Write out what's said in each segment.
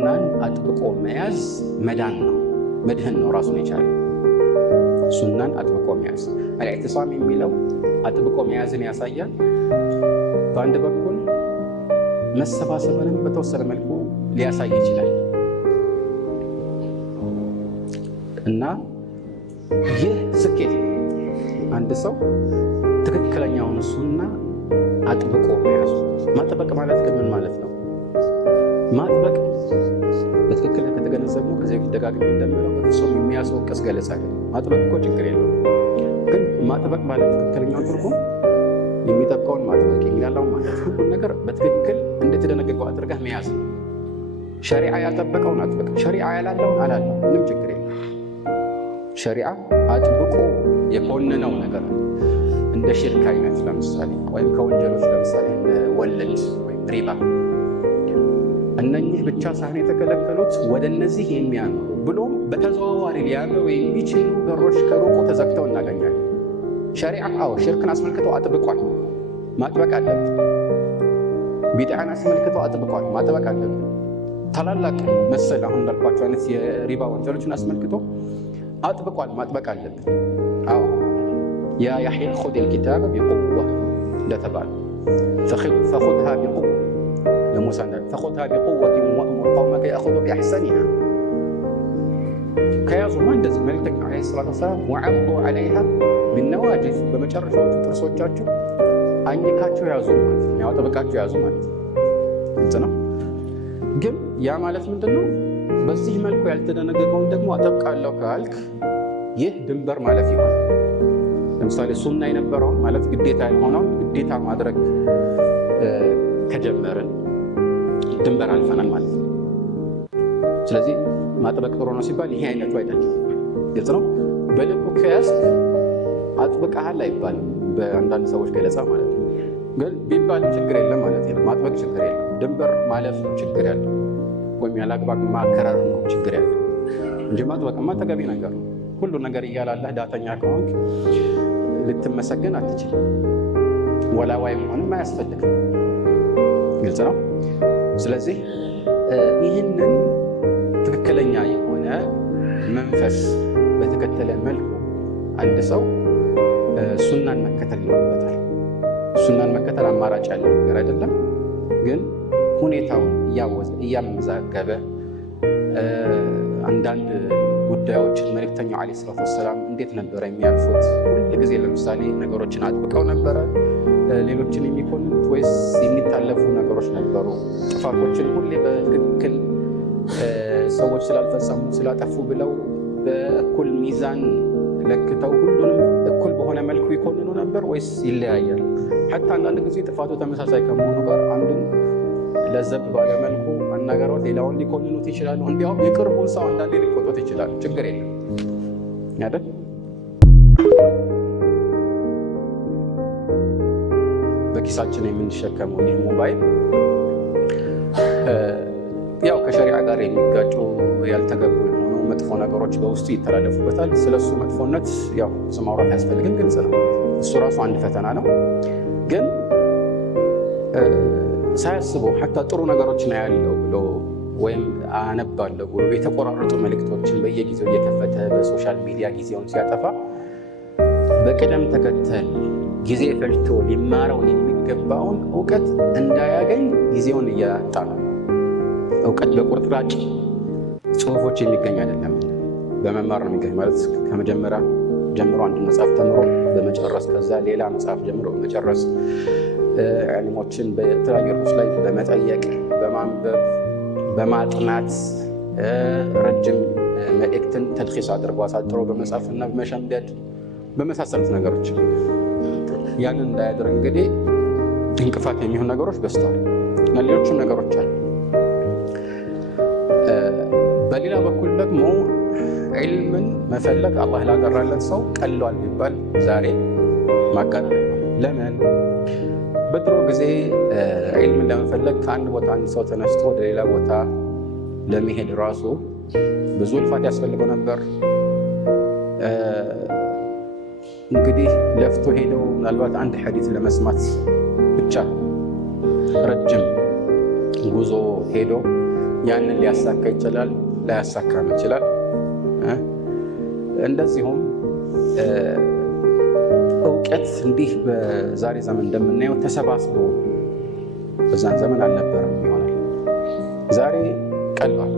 ሱናን አጥብቆ መያዝ መዳን ነው፣ መድህን ነው ራሱን የቻለ። ሱናን አጥብቆ መያዝ አልኢዕቲሳም የሚለው አጥብቆ መያዝን ያሳያል። በአንድ በኩል መሰባሰብንም በተወሰነ መልኩ ሊያሳይ ይችላል እና ይህ ስኬት አንድ ሰው ትክክለኛውን ሱና አጥብቆ መያዙ። ማጥበቅ ማለት ግን ምን ማለት ነው? ማጥበቅ በትክክል ከተገነዘብነው ከዚህ በፊት ደጋግሜ እንደምለው በፍጹም የሚያስወቅስ ገለጻ ነው። ማጥበቅ እኮ ችግር የለውም፣ ግን ማጥበቅ ማለት ትክክለኛው ትርጉም የሚጠብቀውን ማጥበቅ የሚላላውን ማለት ሁሉን ነገር በትክክል እንደተደነገገው አድርገህ መያዝ ነው። ሸሪዓ ያጠበቀውን አጥበቅ፣ ሸሪዓ ያላለውን አላለው፣ ምንም ችግር የለም። ሸሪዓ አጥብቆ የኮነነው ነገር እንደ ሽርክ አይነት ለምሳሌ ወይም ከወንጀሎች ለምሳሌ እንደ ወለድ ወይም ሪባ፣ እነኚህ ብቻ ሳይሆን የተከለከሉት ወደ እነዚህ የሚያምሩ ብሎም በተዘዋዋሪ ሊያምሩ የሚችሉ በሮች ከሩቁ ተዘግተው እናገኛለን። ሸሪዓ ሽርክን አስመልክቶ አጥብቋል፣ ማጥበቅ አለብን። ቢድዓን አስመልክቶ አጥብቋል፣ ማጥበቅ አለብን። ታላላቅ መሰል አሁን እንዳልኳቸው አይነት የሪባ ወንጀሎችን አስመልክቶ አጥብቋል፣ ማጥበቅ አለብን። ያ ያሕያ ኹዝ ልኪታበ ቢቁዋ እንደተባለ ፈኹዝሃ ቢቁዋ ለሙሳ እንዳለ ፈኹዝሃ ቢቁወትን ወእሙር ቀውመከ የእኹዙ ቢአሕሰኒሃ። ከያዙማ እንደዚህ መልእክተኛው ዓለይሂ ሰላቱ ወሰላም ወዐዱ ዐለይሃ ቢነዋጅዝ በመጨረሻዎቹ ጥርሶቻችሁ አኝካቸው ያዙ ማለት ነው፣ አጥብቃቸው ያዙ ማለት ነው። ግልጽ ነው። ግን ያ ማለት ምንድን ነው? በዚህ መልኩ ያልተደነገገውን ደግሞ አጠብቃለሁ ካልክ ይህ ድንበር ማለፍ ይሆናል። ለምሳሌ ሱና የነበረውን ማለት ግዴታ የሆነውን ግዴታ ማድረግ ከጀመርን ድንበር አልፈናል ማለት ነው። ስለዚህ ማጥበቅ ጥሩ ነው ሲባል ይሄ አይነቱ አይደለም። ግልጽ ነው። በልኩ ከያዝክ አጥብቀሃል አይባልም በአንዳንድ ሰዎች ገለጻ ማለት ነው። ግን ቢባል ችግር የለም ማለት ነው። ማጥበቅ ችግር የለም። ድንበር ማለፍ ነው ችግር ያለው፣ ወይም ያላግባብ ማከራር ነው ችግር ያለው እንጂ ማጥበቅማ ተገቢ ነገር ነው። ሁሉ ነገር እያላለህ ዳተኛ ከሆንክ ልትመሰገን አትችልም። ወላዋይ መሆንም አያስፈልግም። ግልጽ ነው። ስለዚህ ይህንን ትክክለኛ የሆነ መንፈስ በተከተለ መልኩ አንድ ሰው ሱናን መከተል ይኖርበታል። ሱናን መከተል አማራጭ ያለው ነገር አይደለም፣ ግን ሁኔታውን እያመዛገበ አንዳንድ ጉዳዮችን መልእክተኛው ዓለይሂ ሰላቱ ወሰላም እንዴት ነበረ የሚያልፉት? ሁል ጊዜ ለምሳሌ ነገሮችን አጥብቀው ነበረ ሌሎችን የሚኮንኑት ወይስ የሚታለፉ ነገሮች ነበሩ? ጥፋቶችን ሁሌ በትክክል ሰዎች ስላልፈጸሙ ስላጠፉ ብለው በእኩል ሚዛን ለክተው ሁሉንም እኩል በሆነ መልኩ ይኮንኑ ነበር ወይስ ይለያያል? ሐታ አንዳንድ ጊዜ ጥፋቱ ተመሳሳይ ከመሆኑ ጋር አንዱን ለዘብ ባለ መልኩ አናገሯት ሌላውን ሊኮንኑት ይችላሉ። እንዲያውም የቅርቡን ሰው አንዳንዴ ሊቆጡት ይችላሉ። ችግር የለም አይደል? በኪሳችን የምንሸከመው ይህ ሞባይል ያው ከሸሪዓ ጋር የሚጋጩ ያልተገቡ የሆኑ መጥፎ ነገሮች በውስጡ ይተላለፉበታል። ስለሱ መጥፎነት ያው ብዙ ማውራት አያስፈልግም፣ ግልጽ ነው። እሱ ራሱ አንድ ፈተና ነው። ግን ሳያስበው ሐታ ጥሩ ነገሮችን ያለው ብሎ ወይም አነባለሁ ብሎ የተቆራረጡ መልእክቶችን በየጊዜው እየከፈተ በሶሻል ሚዲያ ጊዜውን ሲያጠፋ በቅደም ተከተል ጊዜ ፈጅቶ ሊማረው የሚገባውን እውቀት እንዳያገኝ ጊዜውን እያጣ ነው። እውቀት በቁርጥራጭ ጽሁፎች የሚገኝ አይደለም፣ በመማር ነው የሚገኝ። ማለት ከመጀመሪያ ጀምሮ አንድ መጽሐፍ ተምሮ በመጨረስ ከዛ ሌላ መጽሐፍ ጀምሮ በመጨረስ ዕልሞችን በተለያዩ ርዕሶች ላይ በመጠየቅ በማንበብ በማጥናት ረጅም መልእክትን ተድኺስ አድርጎ አሳጥሮ በመጻፍና በመሸምደድ በመሳሰሉት ነገሮች ያንን እንዳያደርግ እንግዲህ እንቅፋት የሚሆኑ ነገሮች በዝተዋል እና ሌሎችም ነገሮች አሉ። በሌላ በኩል ደግሞ ዒልምን መፈለግ አላህ ላቀራለት ሰው ቀሏል ቢባል ዛሬ ማጋነን። ለምን? በድሮ ጊዜ ዒልምን ለመፈለግ ከአንድ ቦታ አንድ ሰው ተነስቶ ወደ ሌላ ቦታ ለመሄድ ራሱ ብዙ ልፋት ያስፈልገው ነበር። እንግዲህ ለፍቶ ሄደው ምናልባት አንድ ሐዲስ ለመስማት ብቻ ረጅም ጉዞ ሄዶ ያንን ሊያሳካ ይችላል፣ ላያሳካም ይችላል። እንደዚሁም እውቀት እንዲህ በዛሬ ዘመን እንደምናየው ተሰባስቦ በዛን ዘመን አልነበረም ይሆናል። ዛሬ ቀሏል።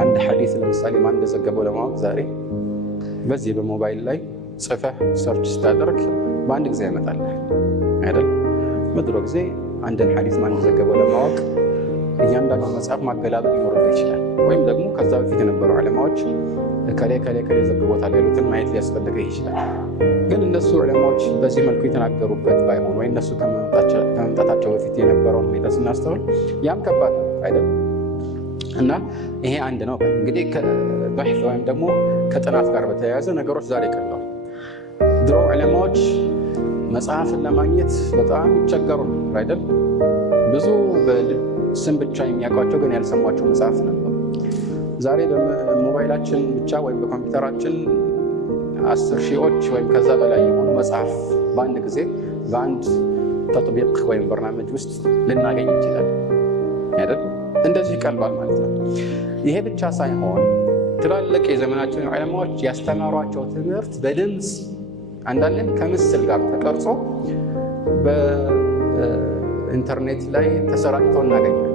አንድ ሐዲስ ለምሳሌ ማን እንደዘገበው ለማወቅ ዛሬ በዚህ በሞባይል ላይ ጽፈህ ሰርች ስታደርግ በአንድ ጊዜ ያመጣልህ አይደል? በድሮ ጊዜ አንድን ሐዲስ ማን እንደዘገበው ለማወቅ እያንዳንዱ መጽሐፍ ማገላበጥ ሊኖርብህ ይችላል። ወይም ደግሞ ከዛ በፊት የነበሩ ዑለማዎች ከላይ ዘግቦታል ያሉትን ማየት ሊያስፈልግህ ይችላል። ግን እነሱ ዑለማዎች በዚህ መልኩ የተናገሩበት ባይሆን ወይ እነሱ ከመምጣታቸው በፊት የነበረውን ሁኔታ ስናስተውል ያም ከባድ ነው አይደል? እና ይሄ አንድ ነው። እንግዲህ ከባሕት ወይም ደግሞ ከጥናት ጋር በተያያዘ ነገሮች ዛሬ ቀለዋል። ድሮ ዑለማዎች መጽሐፍን ለማግኘት በጣም ይቸገሩ ነበር አይደል? ብዙ በስም ብቻ የሚያውቋቸው ግን ያልሰሟቸው መጽሐፍ ነበሩ። ዛሬ በሞባይላችን ብቻ ወይም በኮምፒውተራችን 10 ሺዎች ወይም ከዛ በላይ የሆኑ መጽሐፍ በአንድ ጊዜ በአንድ ተጥቢቅ ወይም በርናመጅ ውስጥ ልናገኝ እንችላለን አይደል? እንደዚህ ቀልቧል ማለት ነው። ይሄ ብቻ ሳይሆን ትላልቅ የዘመናችን ዑለማዎች ያስተማሯቸው ትምህርት በድምፅ አንዳንድም ከምስል ጋር ተቀርጾ በኢንተርኔት ላይ ተሰራጭቶ እናገኛለን።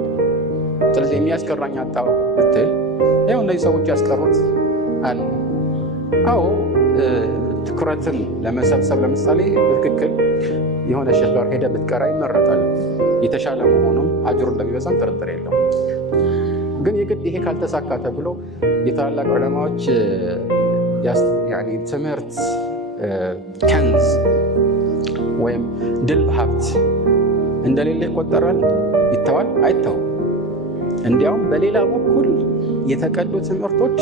ስለዚህ የሚያስቀራኝ አጣው ብትል ይኸው እነዚህ ሰዎች ያስቀሩት አለ። አዎ ትኩረትን ለመሰብሰብ ለምሳሌ በትክክል የሆነ ሼህ ጋር ሄደ ብትቀራ ይመረጣል። የተሻለ መሆኑም አጅሩ እንደሚበዛም ጥርጥር የለውም። ግን የግድ ይሄ ካልተሳካ ተብሎ የታላላቅ ዑለማዎች ትምህርት ከንዝ ወይም ድልብ ሀብት እንደሌለ ይቆጠራል? ይተዋል? አይተውም። እንዲያውም በሌላ በኩል የተቀዱ ትምህርቶች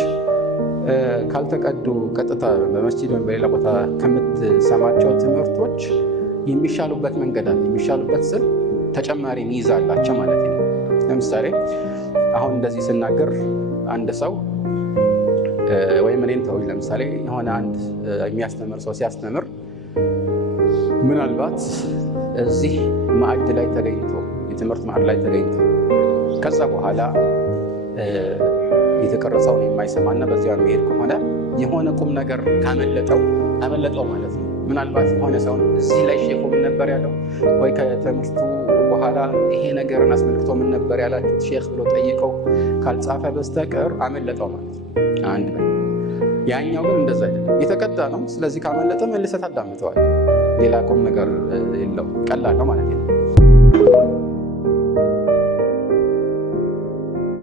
ካልተቀዱ ቀጥታ በመስጂድ ወይም በሌላ ቦታ ከምትሰማቸው ትምህርቶች የሚሻሉበት መንገድ አለ። የሚሻሉበት ስል ተጨማሪ ሚዛ አላቸው ማለት ነው። ለምሳሌ አሁን እንደዚህ ስናገር አንድ ሰው ወይም እኔን ተውኝ፣ ለምሳሌ የሆነ አንድ የሚያስተምር ሰው ሲያስተምር ምናልባት እዚህ ማዕድ ላይ ተገኝቶ የትምህርት ማዕድ ላይ ተገኝቶ ከዛ በኋላ የተቀረጸውን የማይሰማና በዚያ የሚሄድ ከሆነ የሆነ ቁም ነገር ካመለጠው አመለጠው ማለት ነው። ምናልባት የሆነ ሰውን እዚህ ላይ ሼኹ ምን ነበር ያለው ወይ ከትምህርቱ በኋላ ይሄ ነገርን አስመልክቶ ምን ነበር ያላችሁት ሼኽ ብሎ ጠይቀው ካልጻፈ በስተቀር አመለጠው ማለት ነው። አንድ ነው። ያኛው ግን እንደዛ አይደለም፣ የተቀዳ ነው። ስለዚህ ካመለጠ መልሰህ ታዳምጠዋል። ሌላ ቁም ነገር የለው፣ ቀላል ነው ማለት ነው።